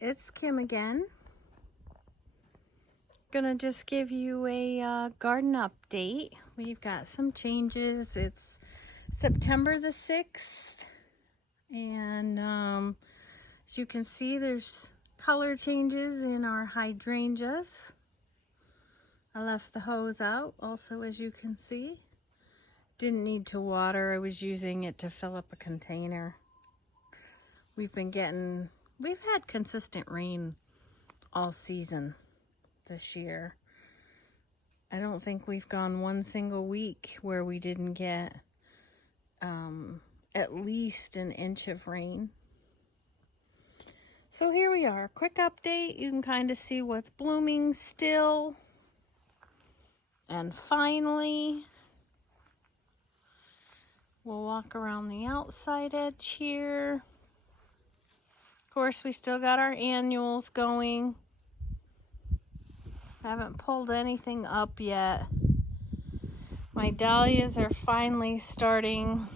it's Kim again. Gonna just give you a garden update. We've got some changes. It's September the 6th, and as you can see, there's color changes in our hydrangeas. I left the hose out also, as you can see. Didn't need to water. I was using it to fill up a container. We've had consistent rain all season this year. I don't think we've gone one single week where we didn't get at least an inch of rain. So here we are, quick update. You can kind of see what's blooming still. And finally, we'll walk around the outside edge here. Of course, we still got our annuals going. Haven't pulled anything up yet. My dahlias are finally starting.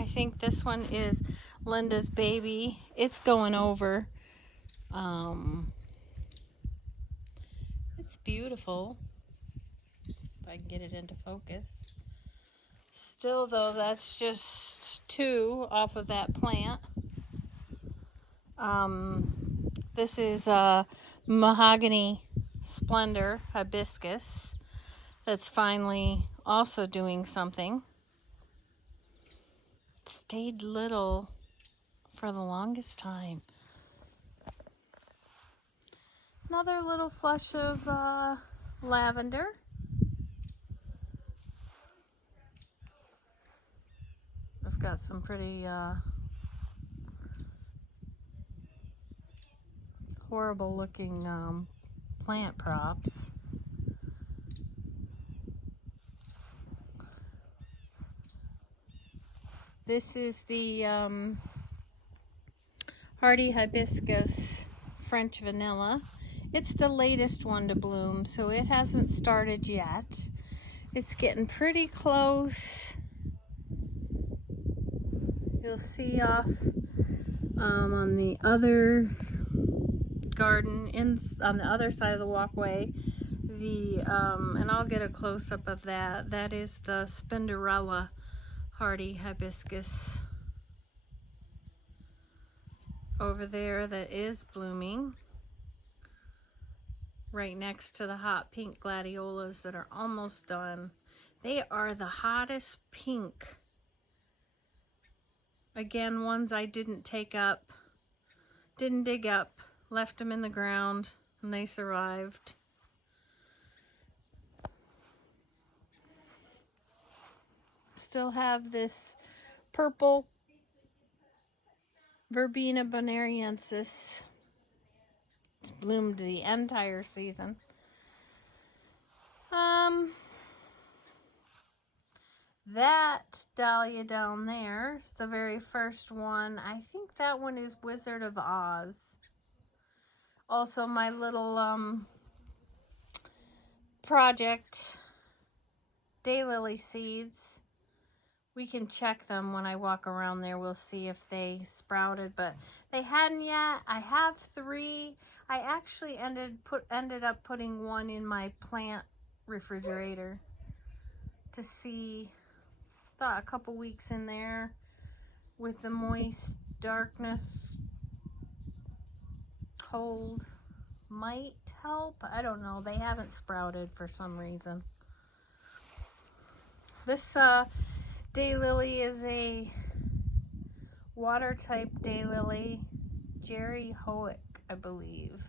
I think this one is Linda's baby. It's going over. It's beautiful. If I can get it into focus. Still though, that's just 2 off of that plant. This is Mahogany Splendor Hibiscus that's finally also doing something. It stayed little for the longest time. Another little flush of lavender. I've got some pretty horrible looking plant props. This is the hardy hibiscus French vanilla. It's the latest one to bloom, so it hasn't started yet. It's getting pretty close. You'll see off on the other garden, on the other side of the walkway, and I'll get a close-up of that. That is the Spinderella hardy hibiscus over there that is blooming right next to the hot pink gladiolas that are almost done. They are the hottest pink. Again, ones I didn't dig up, left them in the ground, and they survived. Still have this purple Verbena bonariensis. It's bloomed the entire season. That dahlia down there is the very first one. I think that one is Wizard of Oz. Also, my little project daylily seeds. We can check them when I walk around there. We'll see if they sprouted, but they hadn't yet. I have 3. I actually ended up putting 1 in my plant refrigerator to see. Thought a couple weeks in there with the moist darkness, cold might help. I don't know. They haven't sprouted for some reason. This daylily is a water type daylily, Jerry Hoek, I believe.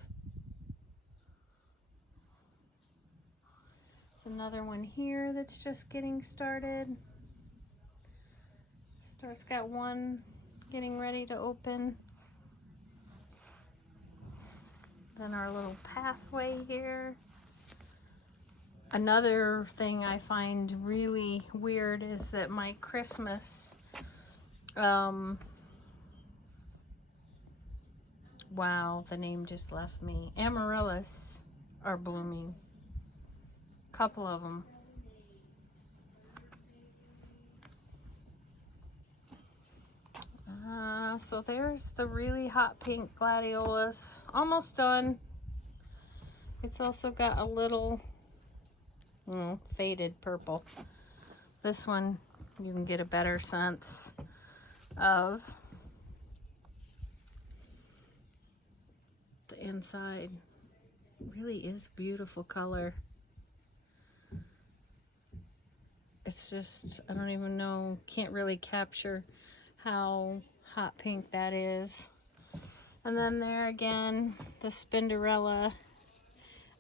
There's another one here that's just getting started. It's got one getting ready to open. Then our little pathway here. Another thing I find really weird is that my Christmas, wow, the name just left me. Amaryllis are blooming. A couple of them. So there's the really hot pink gladiolus. Almost done. It's also got a little faded purple. This one you can get a better sense of the inside. It really is beautiful color. It's just, I don't even know, can't really capture how hot pink that is. And then there again, the Spinderella.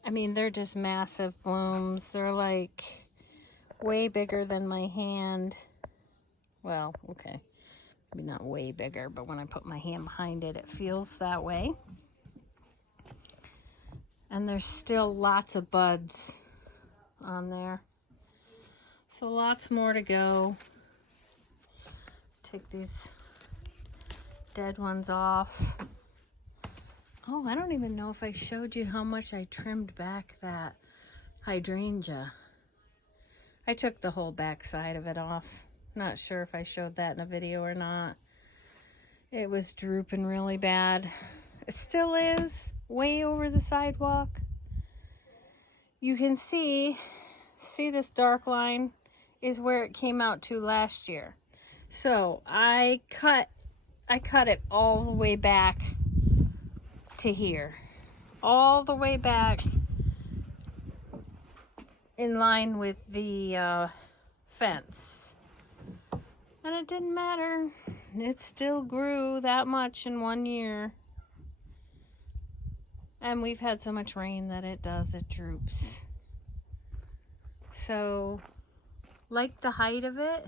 I mean, they're just massive blooms. They're like way bigger than my hand. Well, okay, maybe not way bigger, but when I put my hand behind it, it feels that way. And there's still lots of buds on there. So lots more to go. Take these dead ones off. Oh, I don't even know if I showed you how much I trimmed back that hydrangea. I took the whole back side of it off. Not sure if I showed that in a video or not. It was drooping really bad. It still is, way over the sidewalk. You can see this dark line is where it came out to last year. So I cut it all the way back to here. All the way back in line with the fence. And it didn't matter. It still grew that much in 1 year. And we've had so much rain that it droops. So, like the height of it.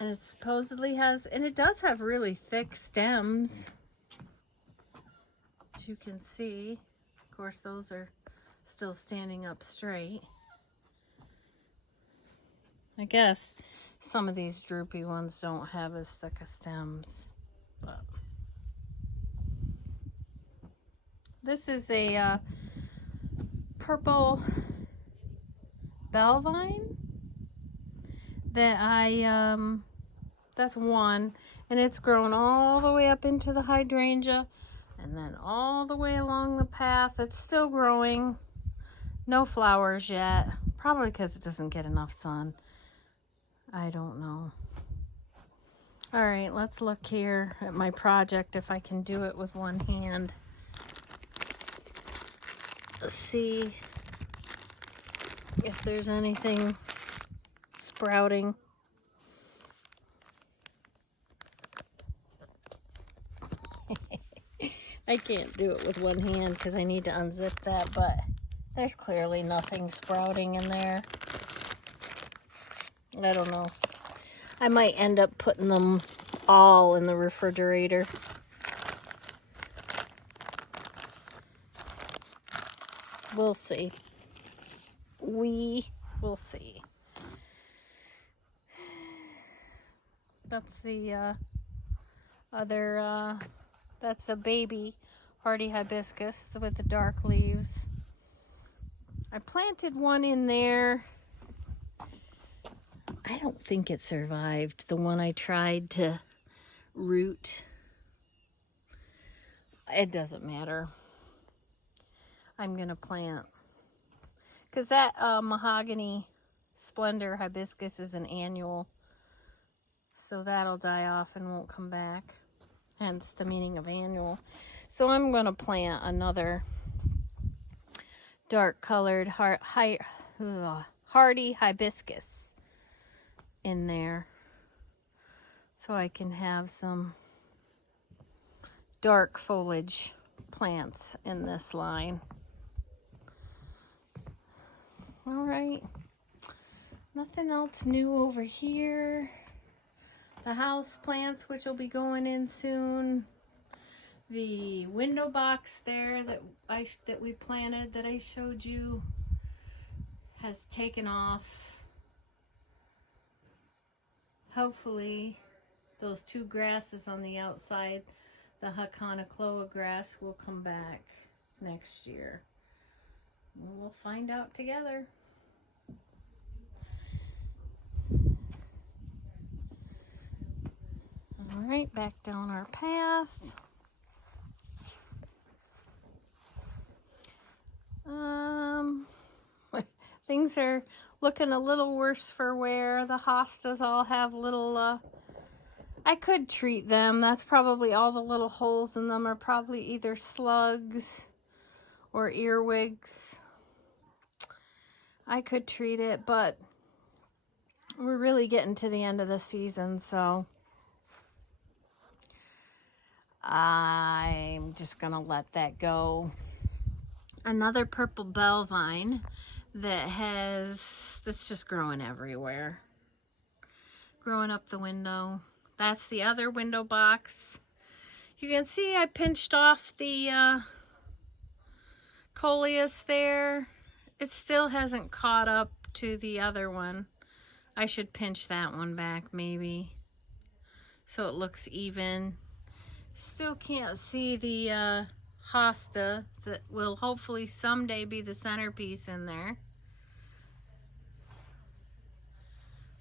And it supposedly has, and it does have really thick stems. As you can see. Of course, those are still standing up straight. I guess some of these droopy ones don't have as thick of stems. But this is a purple bell vine that that's one, and it's grown all the way up into the hydrangea and then all the way along the path. It's still growing. No flowers yet, probably because it doesn't get enough sun. I don't know. All right, let's look here at my project if I can do it with one hand. Let's see if there's anything sprouting. I can't do it with one hand because I need to unzip that, but there's clearly nothing sprouting in there. I don't know. I might end up putting them all in the refrigerator. We'll see. We will see. That's the other, that's a baby hardy hibiscus with the dark leaves. I planted one in there. I don't think it survived, the one I tried to root. It doesn't matter. I'm gonna plant, because that mahogany splendor hibiscus is an annual, so that'll die off and won't come back, hence the meaning of annual. So I'm gonna plant another dark colored hardy hibiscus in there, so I can have some dark foliage plants in this line. All right, nothing else new over here. The house plants, which will be going in soon. The window box there that we planted, that I showed you, has taken off. Hopefully those two grasses on the outside, the Haconocloa grass, will come back next year. We'll find out together. down our path. Things are looking a little worse for wear. The hostas all have little, I could treat them. That's probably all the little holes in them are probably either slugs or earwigs. I could treat it, but we're really getting to the end of the season, so I'm just gonna let that go. Another purple bell vine that's just growing everywhere. Growing up the window. That's the other window box. You can see I pinched off the coleus there. It still hasn't caught up to the other one. I should pinch that one back maybe so it looks even. Still can't see the hosta that will hopefully someday be the centerpiece in there.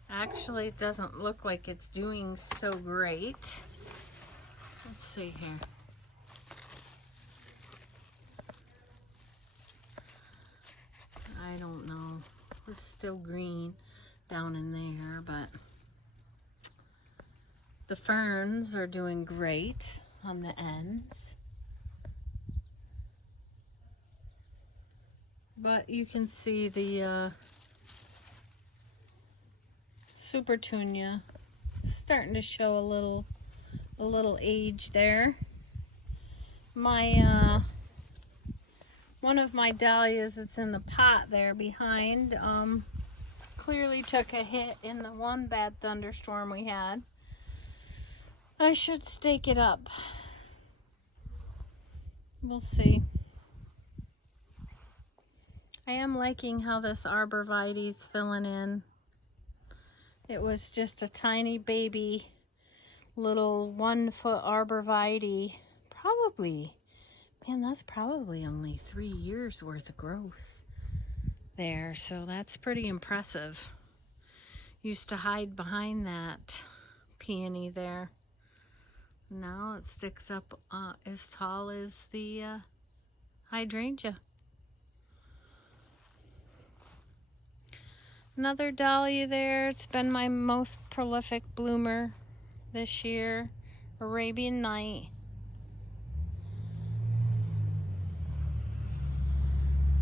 Actually, it doesn't look like it's doing so great. Let's see here. I don't know. It's still green down in there, but the ferns are doing great on the ends. But you can see the Supertunia starting to show a little age there. My one of my dahlias that's in the pot there behind clearly took a hit in the one bad thunderstorm we had. I should stake it up. We'll see. I am liking how this arborvitae's filling in. It was just a tiny baby little 1 foot arborvitae. Probably, man, that's probably only 3 years worth of growth there. So that's pretty impressive. Used to hide behind that peony there. Now it sticks up as tall as the hydrangea. Another dahlia there. It's been my most prolific bloomer this year. Arabian Night.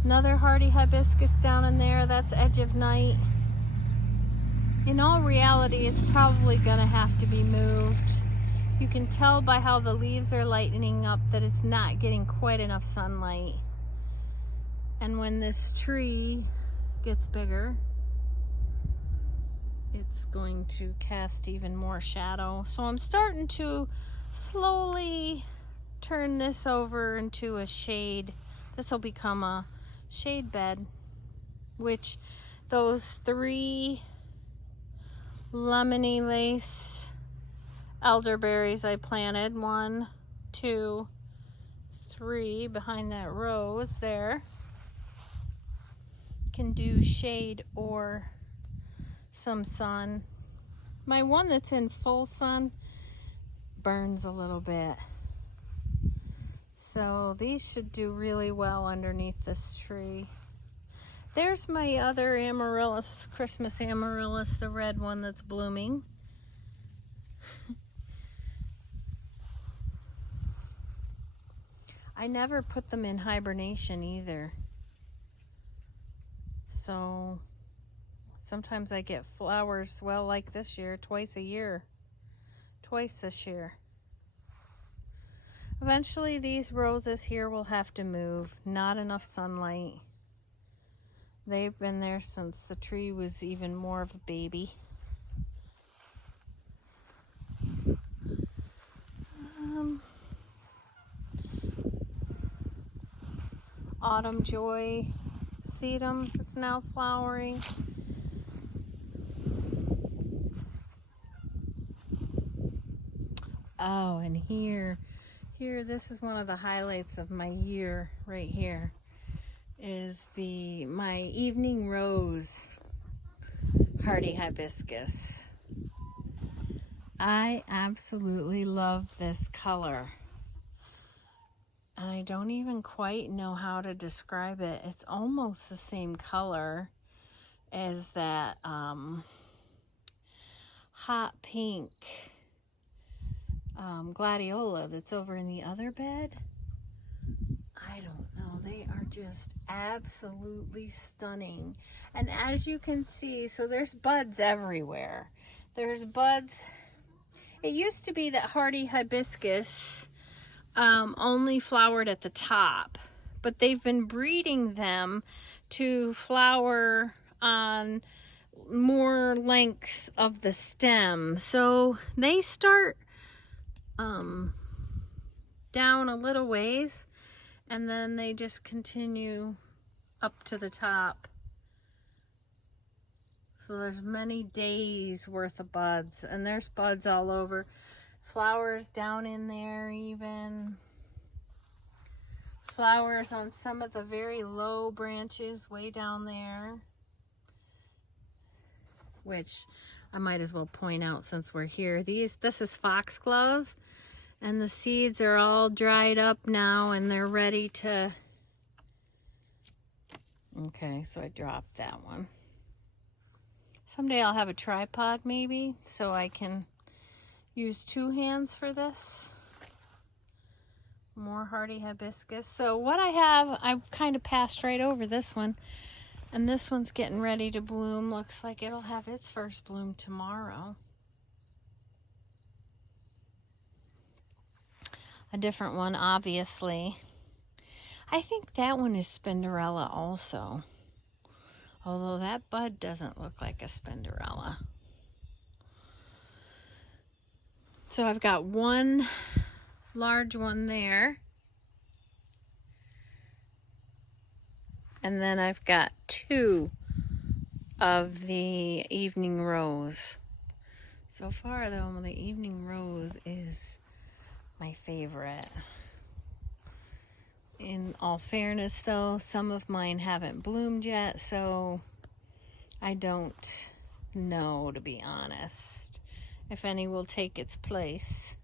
Another hardy hibiscus down in there. That's Edge of Night. In all reality, it's probably gonna have to be moved. You can tell by how the leaves are lightening up that it's not getting quite enough sunlight. And when this tree gets bigger, it's going to cast even more shadow. So I'm starting to slowly turn this over into a shade. This will become a shade bed, which those 3 lemony lace elderberries I planted, 1, 2, 3 behind that rose there, can do shade or some sun. My one that's in full sun burns a little bit. So these should do really well underneath this tree. There's my other amaryllis, Christmas amaryllis, the red one that's blooming. I never put them in hibernation either. So sometimes I get flowers, well, like this year, twice a year. Twice this year. Eventually these roses here will have to move. Not enough sunlight. They've been there since the tree was even more of a baby. Autumn Joy sedum is now flowering. Oh, and here, this is one of the highlights of my year right here, is my evening rose hardy hibiscus. I absolutely love this color. And I don't even quite know how to describe it. It's almost the same color as that hot pink gladiola that's over in the other bed. I don't know. They are just absolutely stunning. And as you can see, so there's buds everywhere. There's buds. It used to be that hardy hibiscus only flowered at the top, but they've been breeding them to flower on more lengths of the stem. So they start down a little ways and then they just continue up to the top. So there's many days worth of buds, and there's buds all over. Flowers down in there even. Flowers on some of the very low branches way down there. Which I might as well point out since we're here. This is foxglove, and the seeds are all dried up now and they're ready to... Okay, so I dropped that one. Someday I'll have a tripod maybe, so I can use two hands for this. More hardy hibiscus. So what I have, I've kind of passed right over this one. And this one's getting ready to bloom. Looks like it'll have its first bloom tomorrow. A different one, obviously. I think that one is Spinderella also. Although that bud doesn't look like a Spinderella. So I've got one large one there. And then I've got two of the evening rose. So far though, the evening rose is my favorite. In all fairness though, some of mine haven't bloomed yet, so I don't know, to be honest, if any will take its place.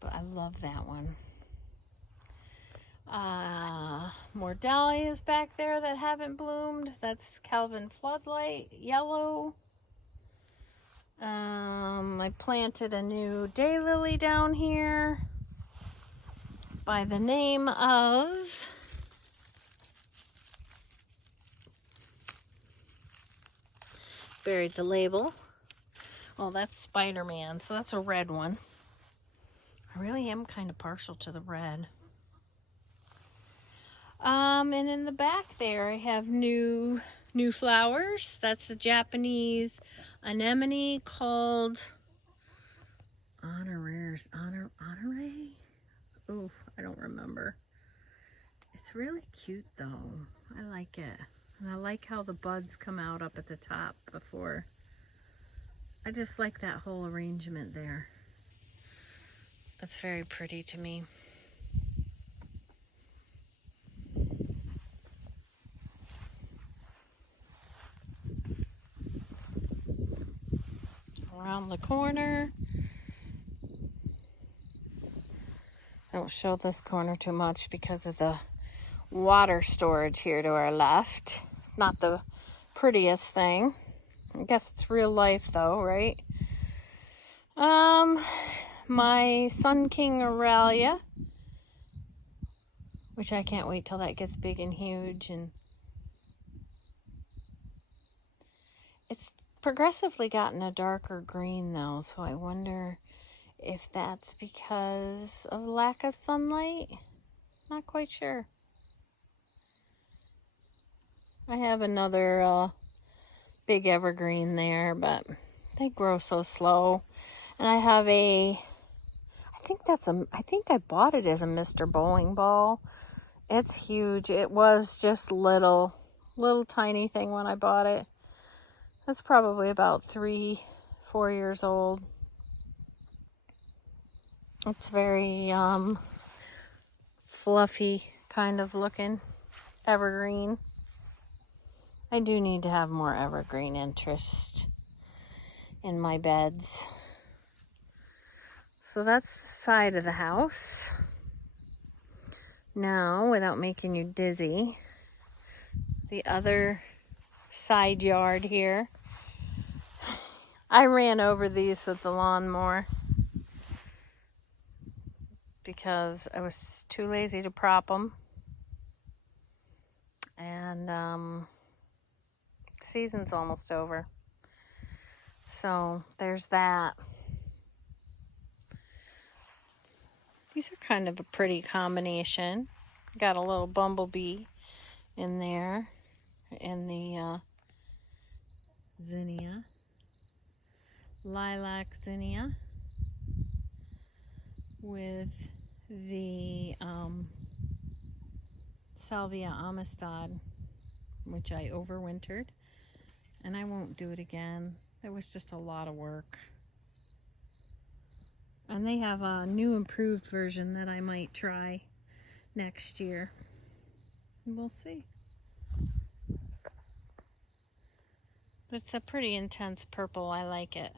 But I love that one. More dahlias back there that haven't bloomed. That's Calvin Floodlight Yellow. I planted a new daylily down here by the name of buried the label. Oh, that's Spider-Man, so that's a red one. I really am kind of partial to the red. And in the back there I have new flowers. That's a Japanese anemone called Honore? Oh, I don't remember. It's really cute though. I like it. And I like how the buds come out up at the top before. I just like that whole arrangement there. That's very pretty to me. Around the corner. I don't show this corner too much because of the water storage here to our left. It's not the prettiest thing. I guess it's real life though, right? My Sun King Aurelia, which I can't wait till that gets big and huge, and it's progressively gotten a darker green though, so I wonder if that's because of lack of sunlight. Not quite sure. I have another big evergreen there, but they grow so slow. And I have I think I bought it as a Mr. Bowling Ball. It's huge. It was just little tiny thing when I bought it. It's probably about 3-4 years old. It's very fluffy kind of looking evergreen. I do need to have more evergreen interest in my beds. So that's the side of the house. Now, without making you dizzy, the other side yard here. I ran over these with the lawnmower because I was too lazy to prop them. And season's almost over. So there's that. These are kind of a pretty combination. Got a little bumblebee in there in the zinnia, lilac zinnia, with the Salvia amistad, which I overwintered, and I won't do it again. It was just a lot of work. And they have a new improved version that I might try next year. We'll see. But it's a pretty intense purple. I like it.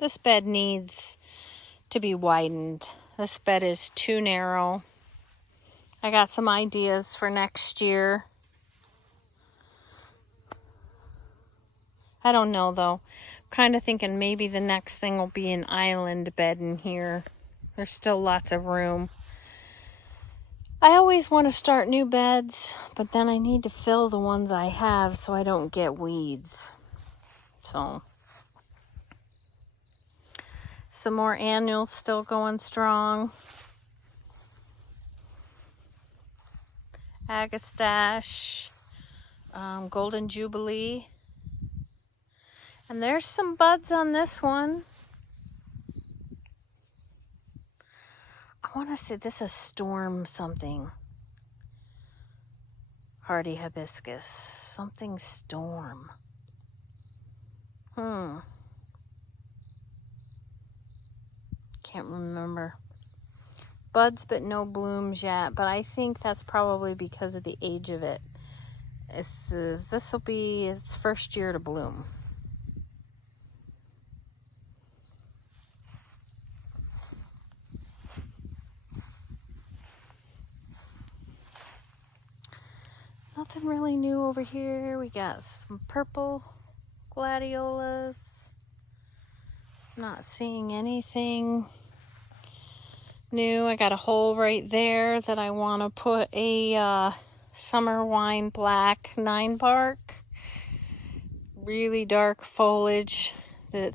This bed needs to be widened. This bed is too narrow. I got some ideas for next year. I don't know though. Kind of thinking maybe the next thing will be an island bed in here. There's still lots of room. I always want to start new beds, but then I need to fill the ones I have so I don't get weeds. So, some more annuals still going strong. Agastache, Golden Jubilee. And there's some buds on this one. I want to say this is Storm something. Hardy Hibiscus. Something Storm. Can't remember. Buds but no blooms yet. But I think that's probably because of the age of it. This will be its first year to bloom. Nothing really new over here. We got some purple gladiolas. Not seeing anything new. I got a hole right there that I want to put a summer wine black 9-bark. Really dark foliage that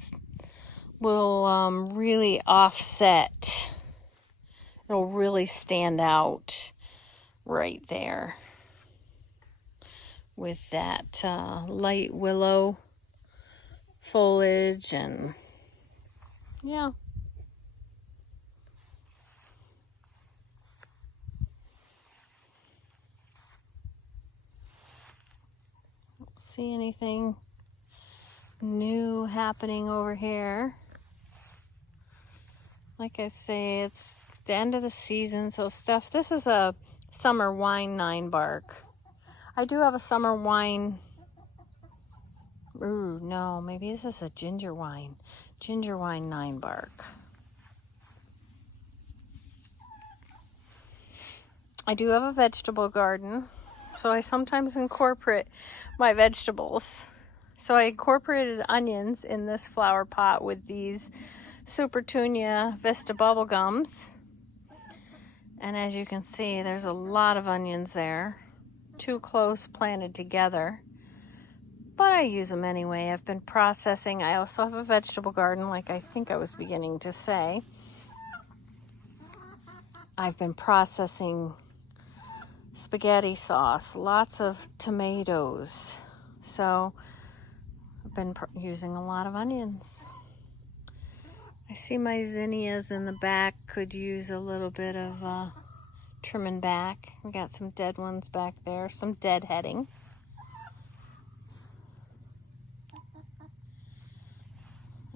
will really offset. It'll really stand out right there with that light willow foliage, and yeah. Don't see anything new happening over here. Like I say, it's the end of the season, so stuff. This is a summer wine 9-bark. I do have a summer wine. Ooh, no, maybe this is a ginger wine. Ginger wine 9-bark. I do have a vegetable garden, so I sometimes incorporate my vegetables. So I incorporated onions in this flower pot with these Super Tunia Vista bubblegums. And as you can see, there's a lot of onions there. Too close planted together. But I use them anyway. I've been processing. I also have a vegetable garden, like I think I was beginning to say. I've been processing spaghetti sauce, lots of tomatoes. So I've been using a lot of onions. I see my zinnias in the back could use a little bit of trimming back. We got some dead ones back there, some deadheading.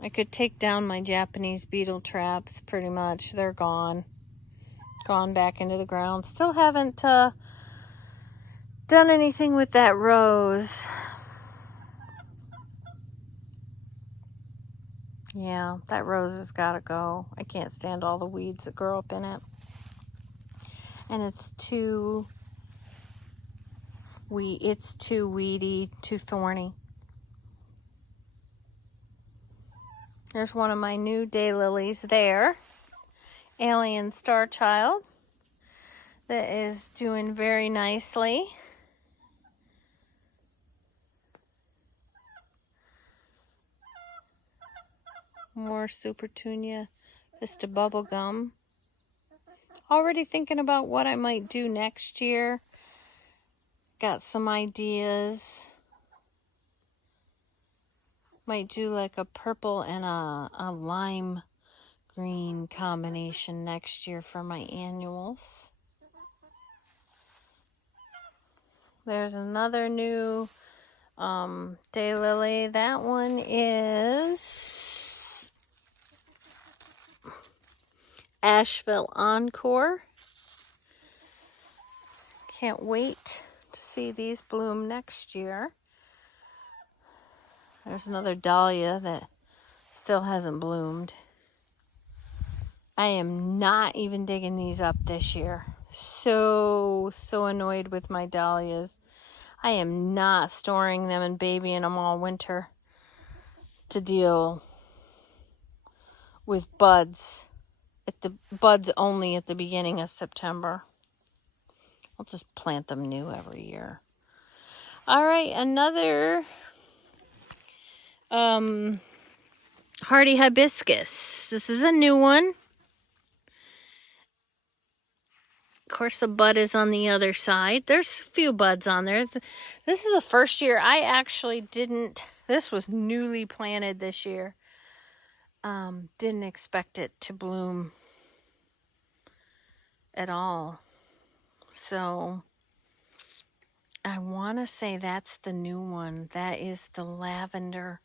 I could take down my Japanese beetle traps pretty much. They're gone. Gone back into the ground. Still haven't done anything with that rose. Yeah, that rose has got to go. I can't stand all the weeds that grow up in it. And it's too weedy, too thorny. There's one of my new daylilies there, Alien Star Child, that is doing very nicely. More Supertunia Vista bubblegum. Already thinking about what I might do next year. Got some ideas. Might do like a purple and a lime green combination next year for my annuals. There's another new daylily. That one is Asheville Encore. Can't wait to see these bloom next year. There's another dahlia that still hasn't bloomed. I am not even digging these up this year. So annoyed with my dahlias. I am not storing them and babying them all winter to deal with buds. Buds only at the beginning of September. I'll just plant them new every year. All right, another hardy hibiscus. This is a new one. Of course, the bud is on the other side. There's a few buds on there. This is the first year I actually didn't. This was newly planted this year. Didn't expect it to bloom at all. So I want to say that's the new one. That is the lavender.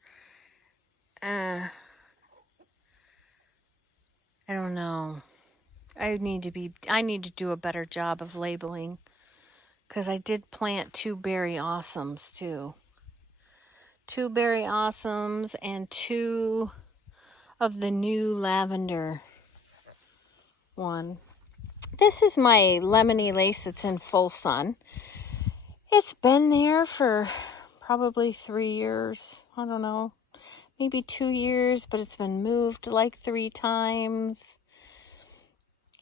I don't know. I need to do a better job of labeling, because I did plant 2 berry awesomes too. 2 berry awesomes and 2 of the new lavender one. This is my lemony lace that's in full sun. It's been there for probably 3 years. I don't know, maybe 2 years, but it's been moved like 3 times.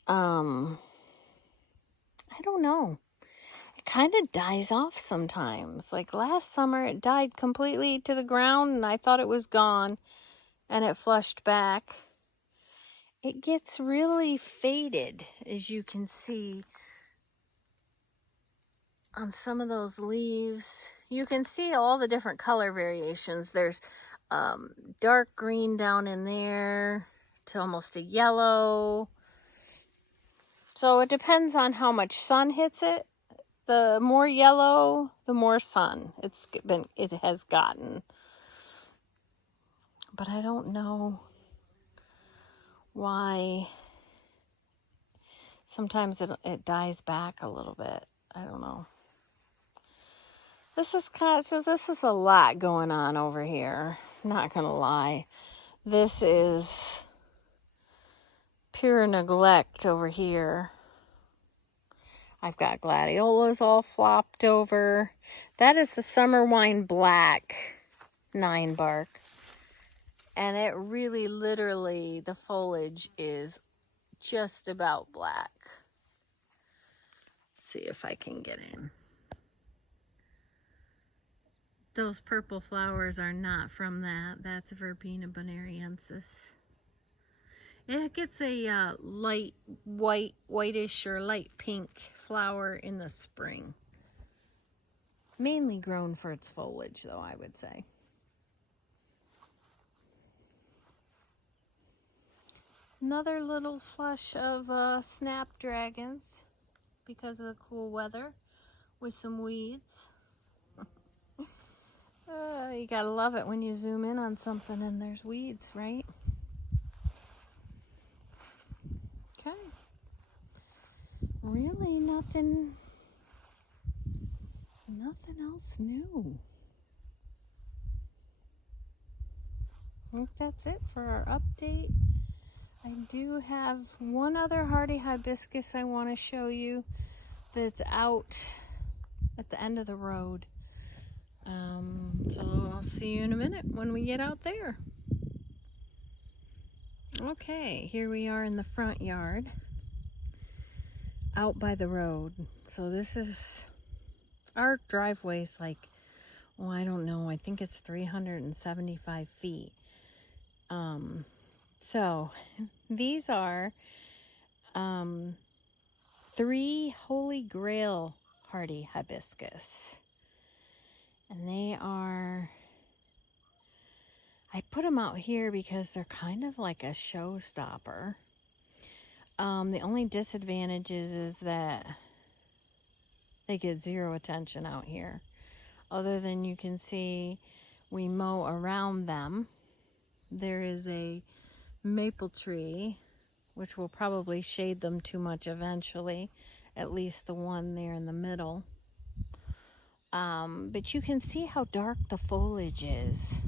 I don't know. It kind of dies off sometimes. Like last summer, it died completely to the ground and I thought it was gone, and it flushed back. It gets really faded, as you can see on some of those leaves. You can see all the different color variations. There's dark green down in there to almost a yellow. So it depends on how much sun hits it. The more yellow, the more sun it has gotten. But I don't know why. Sometimes it dies back a little bit. I don't know. This is a lot going on over here. Not gonna lie. This is pure neglect over here. I've got gladiolas all flopped over. That is the Summer Wine Black 9 bark. And it really, literally, the foliage is just about black. Let's see if I can get in. Those purple flowers are not from that. That's Verbena bonariensis. It gets a light whitish or light pink flower in the spring. Mainly grown for its foliage, though, I would say. Another little flush of snapdragons because of the cool weather with some weeds. You gotta love it when you zoom in on something and there's weeds, right? Okay. Really nothing else new. think that's it for our update. I do have one other hardy hibiscus I want to show you that's out at the end of the road. So I'll see you in a minute when we get out there. Okay, here we are in the front yard, out by the road. So this is, our driveway's like, well, I don't know, I think it's 375 feet. So these are 3 Holy Grail hardy hibiscus. And they are, I put them out here because they're kind of like a showstopper. The only disadvantage is that they get zero attention out here. Other than you can see we mow around them. There is a maple tree, which will probably shade them too much eventually. At least the one there in the middle. But you can see how dark the foliage is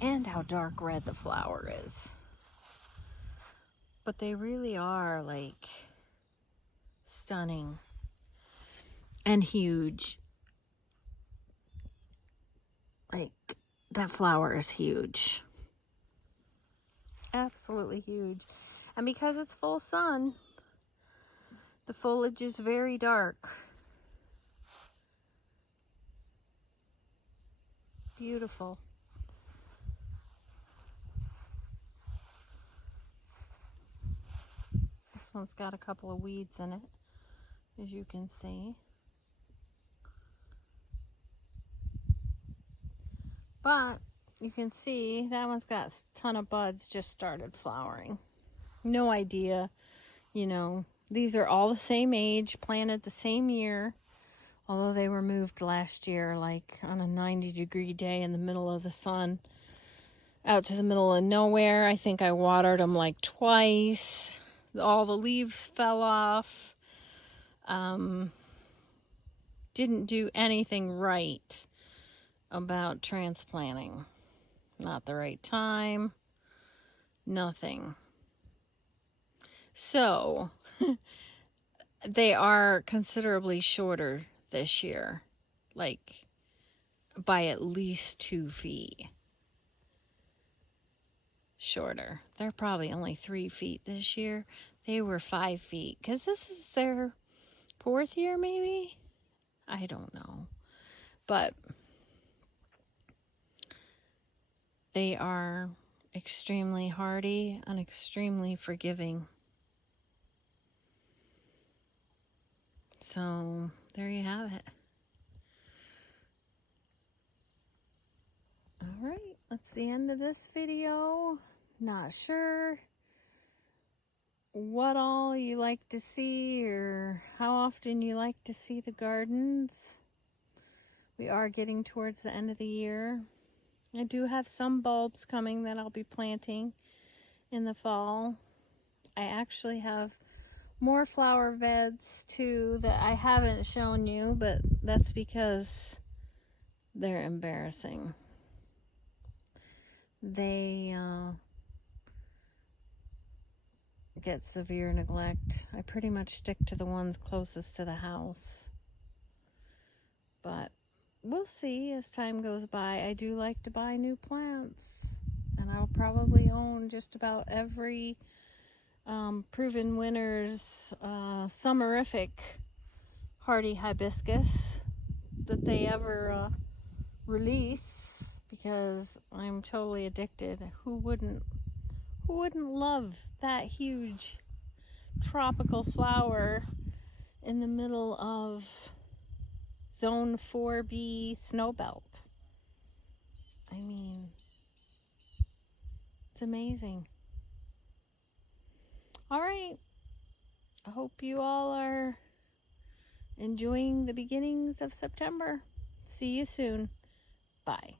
and how dark red the flower is. But they really are like stunning and huge. Like, that flower is huge. Absolutely huge. And because it's full sun, the foliage is very dark. Beautiful. This one's got a couple of weeds in it, as you can see. But you can see that one's got a ton of buds just started flowering. No idea, you know, these are all the same age, planted the same year. Although they were moved last year, like on a 90-degree day in the middle of the sun, out to the middle of nowhere. I think I watered them like twice. All the leaves fell off. Didn't do anything right about transplanting. Not the right time. Nothing. So, they are considerably shorter this year, like by at least 2 feet shorter. They're probably only 3 feet this year. They were 5 feet because this is their 4th year, maybe. I don't know, but they are extremely hardy and extremely forgiving. So there you have it. Alright, that's the end of this video. Not sure what all you like to see or how often you like to see the gardens. We are getting towards the end of the year. I do have some bulbs coming that I'll be planting in the fall. I actually have more flower beds too that I haven't shown you, but that's because they're embarrassing. They get severe neglect. I pretty much stick to the ones closest to the house, but we'll see as time goes by. I do like to buy new plants, and I'll probably own just about every Proven Winners Summerific hardy hibiscus that they ever release, because I'm totally addicted. Who wouldn't love that huge tropical flower in the middle of Zone 4B snow belt? I mean, it's amazing. All right, I hope you all are enjoying the beginnings of September. See you soon. Bye.